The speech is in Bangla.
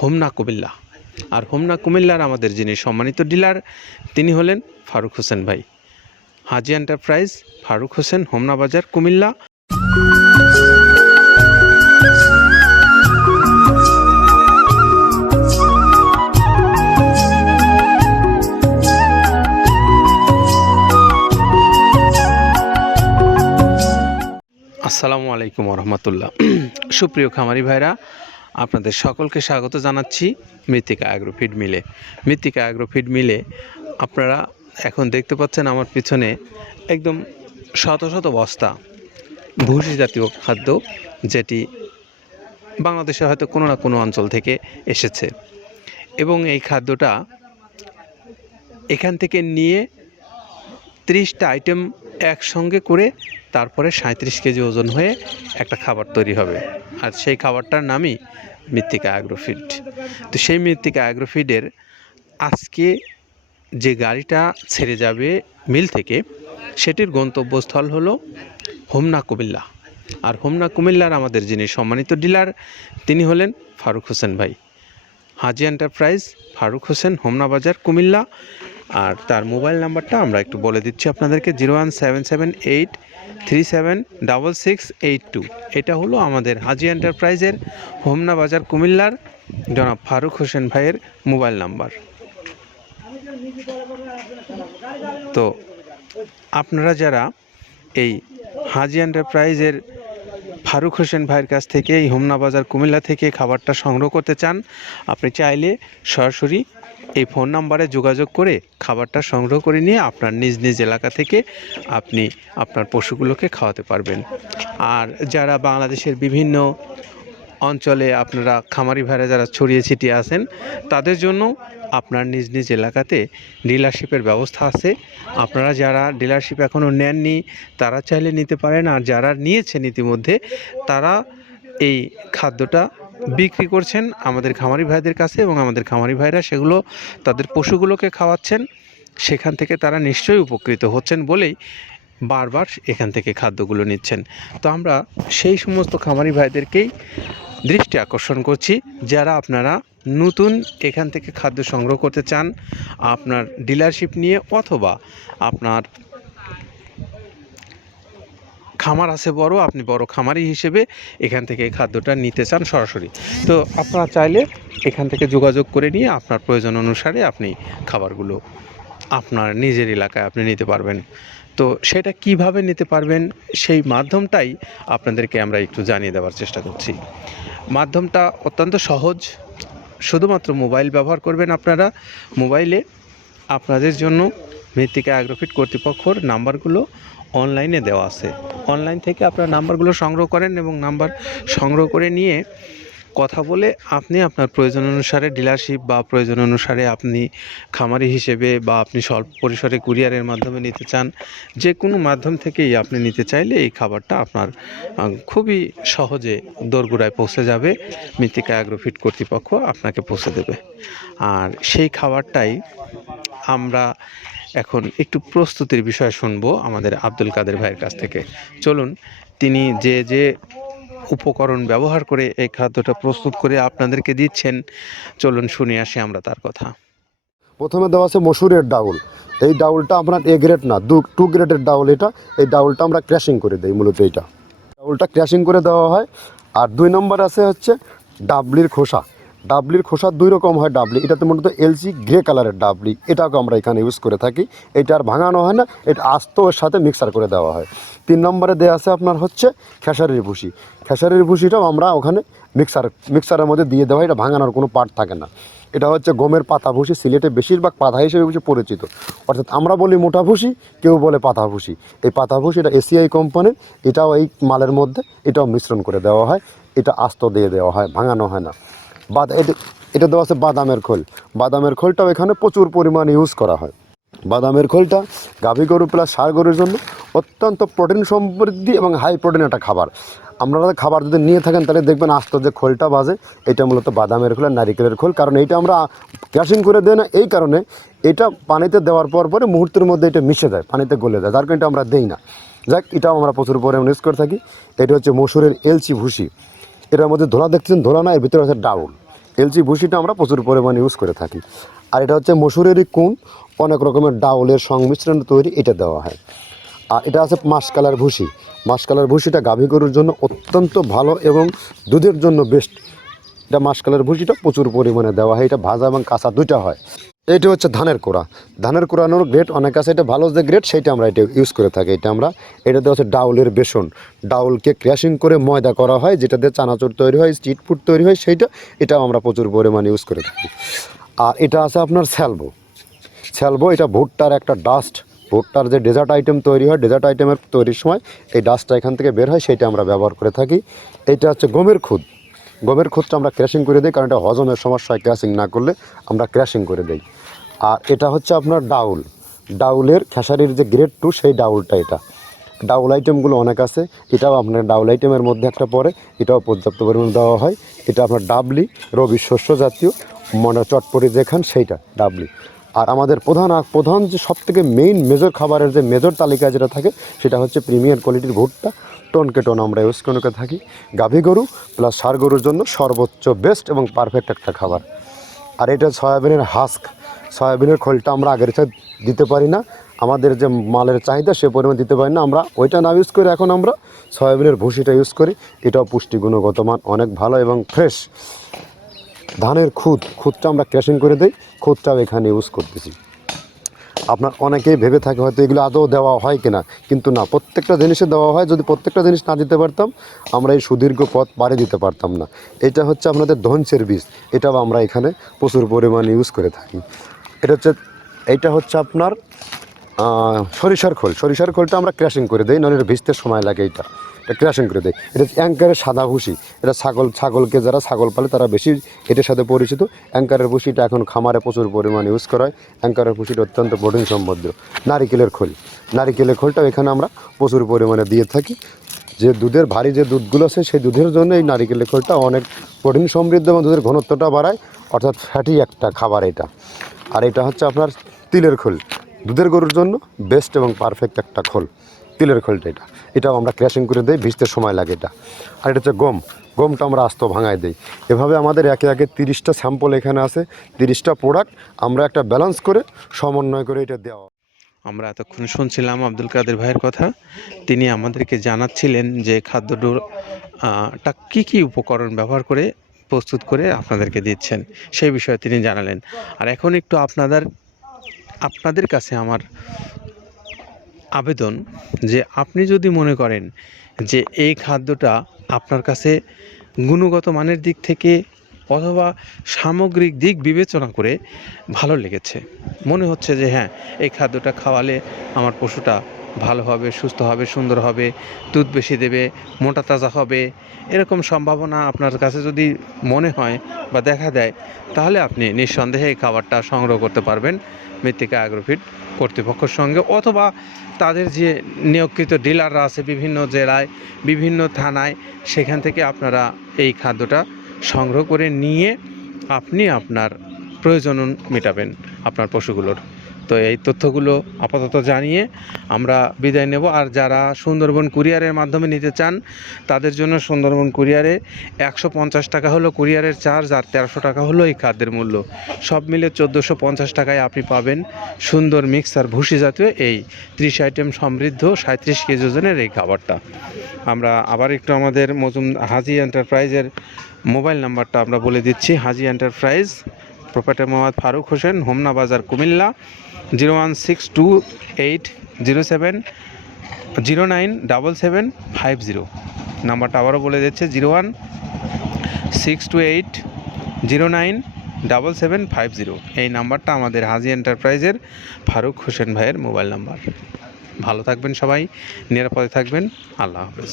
হোমনা কুমিল্লা। আর হোমনা কুমিল্লার আমাদের যিনি সম্মানিত ডিলার তিনি হলেন ফারুক হোসেন ভাই। হাজি এন্টারপ্রাইজ, ফারুক হোসেন, হোমনা বাজার, কুমিল্লা। আসসালামু আলাইকুম রহমতুল্লাহ। সুপ্রিয় খামারি ভাইরা, আপনাদের সকলকে স্বাগত জানাচ্ছি মৃত্তিকা অ্যাগ্রো ফিড মিলে। মৃত্তিকা অ্যাগ্রো ফিড মিলে আপনারা এখন দেখতে পাচ্ছেন আমার পিছনে একদম শত শত বস্তা ভুসি জাতীয় খাদ্য, যেটি বাংলাদেশে হয়তো কোনো না কোনো অঞ্চল থেকে এসেছে, এবং এই খাদ্যটা এখান থেকে নিয়ে 30টা আইটেম একসঙ্গে করে তারপরে 37 কেজি ওজন হয়ে একটা খাবার তৈরি হবে। আর সেই খাবারটার নামই মৃত্তিকা অ্যাগ্রো ফিড। তো সেই মৃত্তিকা অ্যাগ্রো ফিডের আজকে যে গাড়িটা ছেড়ে যাবে মিল থেকে, সেটির গন্তব্যস্থল হলো হোমনা কুমিল্লা। আর হোমনা কুমিল্লার আমাদের যিনি সম্মানিত ডিলার তিনি হলেন ফারুক হোসেন ভাই। হাজি এন্টারপ্রাইজ, ফারুক হোসেন, হোমনা বাজার, কুমিল্লা। আর তার মোবাইল নাম্বারটা আমরা একটু বলে দিচ্ছি আপনাদেরকে, 01778376682। এটা হলো আমাদের হাজি এন্টারপ্রাইজের হোমনা বাজার কুমিল্লার জনাব ফারুক হোসেন ভাইয়ের মোবাইল নাম্বার। তো আপনারা যারা এই হাজি এন্টারপ্রাইজের ফারুক হোসেন ভাইয়ের কাছ থেকে এই হোমনা বাজার কুমিল্লা থেকে খাবারটা সংগ্রহ করতে চান, আপনি চাইলে সরাসরি এই ফোন নাম্বারে যোগাযোগ করে খাবারটা সংগ্রহ করে নিয়ে আপনার নিজ নিজ এলাকা থেকে আপনি আপনার পশুগুলোকে খাওয়াতে পারবেন। আর যারা বাংলাদেশের বিভিন্ন অঞ্চলে আপনারা খামারি ভাইরা যারা ছড়িয়ে ছিটিয়ে আছেন, তাদের জন্য আপনার নিজ নিজ এলাকাতে ডিলারশিপের ব্যবস্থা আছে। আপনারা যারা ডিলারশিপ এখনও নেননি তারা চাইলে নিতে পারেন, আর যারা নিয়েছেন ইতিমধ্যে তারা এই খাদ্যটা বিক্রি করছেন আমাদের খামারি ভাইদের কাছে, এবং আমাদের খামারি ভাইরা সেগুলো তাদের পশুগুলোকে খাওয়াচ্ছেন। সেখান থেকে তারা নিশ্চয়ই উপকৃত হচ্ছেন বলেই বারবার এখান থেকে খাদ্যগুলো নিচ্ছেন। তো আমরা সেই সমস্ত খামারি ভাইদেরকেই দৃষ্টি আকর্ষণ করছি, যারা আপনারা নতুন এখান থেকে খাদ্য সংগ্রহ করতে চান আপনার ডিলারশিপ নিয়ে, অথবা আপনার খামার আছে বড়, আপনি বড় খামারি হিসেবে এখান থেকে এই খাদ্যটা নিতে চান সরাসরি। তো আপনারা চাইলে এখান থেকে যোগাযোগ করে নিয়ে আপনার প্রয়োজন অনুসারে আপনি খাবারগুলো আপনার নিজের এলাকায় আপনি নিতে পারবেন। তো সেটা কিভাবে নিতে পারবেন সেই মাধ্যমটাই আপনাদেরকে আমরা একটু জানিয়ে দেওয়ার চেষ্টা করছি। মাধ্যমটা অত্যন্ত সহজ, শুধুমাত্র মোবাইল ব্যবহার করবেন আপনারা। মোবাইলে আপনাদের জন্য মৃত্তিকা অ্যাগ্রো ফিড কর্তৃপক্ষর নাম্বারগুলো অনলাইনে দেওয়া আছে। অনলাইন থেকে আপনারা নাম্বারগুলো সংগ্রহ করেন, এবং নাম্বার সংগ্রহ করে নিয়ে কথা বলে আপনি আপনার প্রয়োজন অনুসারে ডিলারশিপ বা প্রয়োজন অনুসারে আপনি খামারি হিসেবে বা আপনি স্বল্প পরিসরে কুরিয়ারের মাধ্যমে নিতে চান, যে কোনো মাধ্যম থেকেই আপনি নিতে চাইলে এই খাবারটা আপনার খুবই সহজে দোরগোড়ায় পৌঁছে যাবে। মৃত্তিকা অ্যাগ্রো ফিড কর্তৃপক্ষ আপনাকে পৌঁছে দেবে। আর সেই খাবারটাই আমরা এখন একটু প্রস্তুতির বিষয় শুনবো আমাদের আব্দুল কাদের ভাইয়ের কাছ থেকে। চলুন, তিনি যে যে উপকরণ ব্যবহার করে এই খাদ্যটা প্রস্তুত করে আপনাদেরকে দিচ্ছেন, চলুন শুনে আসি আমরা তার কথা। প্রথমে দেওয়া আছে মসুরের ডাউল। এই ডাউলটা আপনার এ গ্রেড না, 2 গ্রেডের ডাউল এটা। এই ডাউলটা আমরা ক্র্যাশিং করে দিই, মূলত এইটা ডাউলটা ক্র্যাশিং করে দেওয়া হয়। আর 2 নম্বর আছে হচ্ছে ডাবলির খোসা। ডাবলির খোসা 2 রকম হয় ডাবলি, এটাতে মূলত এলচি গ্রে কালারের ডাবলি, এটাকে আমরা এখানে ইউজ করে থাকি। এটা আর ভাঙানো হয় না, এটা আস্ত ওর সাথে মিক্সার করে দেওয়া হয়। 3 নম্বরে দেওয়া আছে আপনার হচ্ছে খেসারির ভুসি। খেসারির ভুসিটাও আমরা ওখানে মিক্সারের মধ্যে দিয়ে দেওয়া হয়, এটা ভাঙানোর কোনো পার্ট থাকে না। এটা হচ্ছে গমের পাতা ভুসি, সিলেটে বেশিরভাগ পাতা হিসেবে পরিচিত। অর্থাৎ আমরা বলি মোটা ভুসি, কেউ বলে পাতা ভুসি। এই পাতা ভুসি এটা এসিআই কোম্পানির, এটাও এই মালের মধ্যে এটাও মিশ্রণ করে দেওয়া হয়। এটা আস্ত দিয়ে দেওয়া হয়, ভাঙানো হয় না। এটা দেওয়া আছে বাদামের খোল। বাদামের খোলটাও এখানে প্রচুর পরিমাণে ইউজ করা হয়। বাদামের খোলটা গাভী গরু প্লাস ষাঁড় গরুর জন্য অত্যন্ত প্রোটিন সমৃদ্ধি এবং হাই প্রোটিন একটা খাবার। আপনারা খাবার যদি নিয়ে থাকেন তাহলে দেখবেন আস্ত যে খোলটা বাজে, এটা মূলত বাদামের খোল আর নারিকেলের খোল। কারণ এইটা আমরা ক্র্যাশিং করে দেই না, এই কারণে এটা পানিতে দেওয়ার পরে মুহূর্তের মধ্যে এটা মিশে যায়, পানিতে গলে যায়, যার কারণে এটা আমরা দেই না। যাক, এটাও আমরা প্রচুর পরিমাণে ইউজ করে থাকি। এটা হচ্ছে মসুরের এলচি ভুসি। এটার মধ্যে ধোলা দেখছেন, ধোলা না, এর ভিতরে আছে ডাউল। এলচি ভুসিটা আমরা প্রচুর পরিমাণে ইউজ করে থাকি। আর এটা হচ্ছে মসুরেরই কুন, অনেক রকমের ডাউলের সংমিশ্রণ তৈরি, এটা দেওয়া হয়। আর এটা আছে মাসকালার ভুসি। মাসকালার ভুসিটা গাভী গরুর জন্য অত্যন্ত ভালো এবং দুধের জন্য বেস্ট। এটা মাসকালার ভুসিটা প্রচুর পরিমাণে দেওয়া হয়, এটা ভাজা এবং কাঁচা দুইটা হয়। এইটা হচ্ছে ধানের কোড়া। ধানের কোড়ানোর গ্রেড অনেক আছে, এটা ভালো যে গ্রেড সেইটা আমরা এটা ইউজ করে থাকি। এটাতে হচ্ছে ডাউলের বেসন, ডাউলকে ক্র্যাশিং করে ময়দা করা হয়, যেটা দিয়ে চানাচুর তৈরি হয়, স্ট্রিট ফুড তৈরি হয়, এটাও আমরা প্রচুর পরিমাণে ইউজ করে থাকি। আর এটা আছে আপনার স্যালবো, এটা ভুট্টার একটা ডাস্ট। ভুট্টার যে ডেজার্ট আইটেম তৈরি হয়, ডেজার্ট আইটেমের তৈরির সময় এই ডাস্টটা এখান থেকে বের হয়, সেইটা আমরা ব্যবহার করে থাকি। এটা হচ্ছে গমের খুদটা আমরা ক্র্যাশিং করে দিই, কারণ এটা হজমের সমস্যায় ক্র্যাশিং না করলে আমরা ক্র্যাশিং করে দিই। আর এটা হচ্ছে আপনার ডাউলের খেসারির যে গ্রেড 2 সেই ডাউলটা। এটা ডাউল আইটেমগুলো অনেক আছে, এটাও আপনার ডাউল আইটেমের মধ্যে একটা পড়ে, এটাও পর্যাপ্ত পরিমাণে দেওয়া হয়। এটা আপনার ডাবলি, রবি শস্য জাতীয়, মানে চটপটি যেখান সেইটা ডাবলি। আর আমাদের প্রধান যে সবথেকে মেইন মেজর খাবারের যে মেজর তালিকায় যেটা থাকে, সেটা হচ্ছে প্রিমিয়ার কোয়ালিটির ভুট্টা, টনকে টন আমরা ইউজ করে থাকি। গাভী গরু প্লাস ষাঁড় গরুর জন্য সর্বোচ্চ বেস্ট এবং পারফেক্ট একটা খাবার। আর এটা সয়াবিনের সয়াবিনের খোলটা আমরা আগের সাথে দিতে পারি না, আমাদের যে মালের চাহিদা সে পরিমাণ দিতে পারি না, আমরা ওইটা না ইউজ করে এখন আমরা সয়াবিনের ভুসিটা ইউজ করি। এটাও পুষ্টি গুণগত মান অনেক ভালো এবং ফ্রেশ। ধানের খুদটা আমরা ক্র্যাশিং করে দিই, খুদটাও এখানে ইউজ করতেছি। আপনার অনেকেই ভেবে থাকে হয়তো এগুলো আদৌ দেওয়া হয় কিনা, কিন্তু না, প্রত্যেকটা জিনিসে দেওয়া হয়। যদি প্রত্যেকটা জিনিস না দিতে পারতাম, আমরা এই সুদীর্ঘ পথ পাড়ি দিতে পারতাম না। এটা হচ্ছে আপনাদের ধনসের বীজ, এটাও আমরা এখানে প্রচুর পরিমাণে ইউজ করে থাকি। এইটা হচ্ছে আপনার সরিষার খোলটা আমরা ক্র্যাশিং করে দিই, নাহলে এটা ভিজতে সময় লাগে। এটা ক্র্যাশিং করে দেয়। এটা অ্যাঙ্কারের সাদা ভুসি, এটা ছাগলকে যারা ছাগল পালে তারা বেশি এটার সাথে পরিচিত। অ্যাঙ্কারের ভুসিটা এখন খামারে প্রচুর পরিমাণে ইউজ করা হয়। অ্যাঙ্কারের ভুসিটা অত্যন্ত প্রোটিন সমৃদ্ধ। নারিকেলের খোলটাও এখানে আমরা প্রচুর পরিমাণে দিয়ে থাকি। যে দুধের ভারী যে দুধগুলো আছে, সেই দুধের জন্য এই নারিকেলের খোলটা অনেক প্রোটিন সমৃদ্ধ এবং দুধের ঘনত্বটা বাড়ায়, অর্থাৎ ফ্যাটি একটা খাবার এটা। আর এটা হচ্ছে আপনার তিলের খোল, দুধের গরুর জন্য বেস্ট এবং পারফেক্ট একটা খোল, তিলের খোলটা। এটাও আমরা ক্র্যাশিং করে দিই, ভিজতে সময় লাগে এটা। আর এটা হচ্ছে গমটা আমরা আস্ত ভাঙায় দিই। এভাবে আমাদের একে 30টা স্যাম্পল এখানে আছে, 30টা প্রোডাক্ট আমরা একটা ব্যালেন্স করে সমন্বয় করে এটা দেওয়া। আমরা এতক্ষণ শুনছিলাম আব্দুল কাদের ভাইয়ের কথা। তিনি আমাদেরকে জানাচ্ছিলেন যে খাদ্যটা কী উপকরণ ব্যবহার করে প্রস্তুত করে আপনাদেরকে দিচ্ছেন, সেই বিষয়ে তিনি জানালেন। আর এখন একটু আপনাদের কাছে আমার আবেদন, যে আপনি যদি মনে করেন যে এই খাদ্যটা আপনার কাছে গুণগত মানের দিক থেকে অথবা সামগ্রিক দিক বিবেচনা করে ভালো লেগেছে, মনে হচ্ছে যে হ্যাঁ, এই খাদ্যটা খাওয়ালে আমার পশুটা ভালো হবে, সুস্থ হবে, সুন্দর হবে, দুধ বেশি দেবে, মোটা তাজা হবে, এরকম সম্ভাবনা আপনার কাছে যদি মনে হয় বা দেখা দেয়, তাহলে আপনি নিঃসন্দেহে এই খাবারটা সংগ্রহ করতে পারবেন মৃত্তিকা অ্যাগ্রোফিড কর্তৃপক্ষের সঙ্গে, অথবা তাদের যে নিয়োগকৃত ডিলাররা আছে বিভিন্ন জেলায়, বিভিন্ন থানায়, সেখান থেকে আপনারা এই খাদ্যটা সংগ্রহ করে নিয়ে আপনি আপনার প্রয়োজন মেটাবেন আপনার পশুগুলোর। তো এই তথ্যগুলো আপাতত জানিয়ে আমরা বিদায় নেব। আর যারা সুন্দরবন কুরিয়ারের মাধ্যমে নিতে চান, তাদের জন্য সুন্দরবন কুরিয়ারে 150 টাকা হলো কুরিয়ারের চার্জ, আর 1300 টাকা হলো এই খাদ্যের মূল্য। সব মিলে 1450 টাকায় আপনি পাবেন সুন্দর মিক্সার ভুসি জাতীয় এই 30 আইটেম সমৃদ্ধ 37 কেজি ওজনের এই খাবারটা। আমরা আবার একটু আমাদের হাজি এন্টারপ্রাইজের মোবাইল নাম্বারটা আমরা বলে দিচ্ছি। হাজি এন্টারপ্রাইজ, প্রোপাইটার মোহাম্মদ ফারুক হোসেন, হোমনা বাজার, কুমিল্লা, 0162807097750। নাম্বারটা আবারও বলে দিচ্ছে 01628097750। এই নাম্বারটা আমাদের হাজি এন্টারপ্রাইজের ফারুক হোসেন ভাইয়ের মোবাইল নাম্বার। ভালো থাকবেন সবাই, নিরাপদে থাকবেন। আল্লাহ হাফেজ।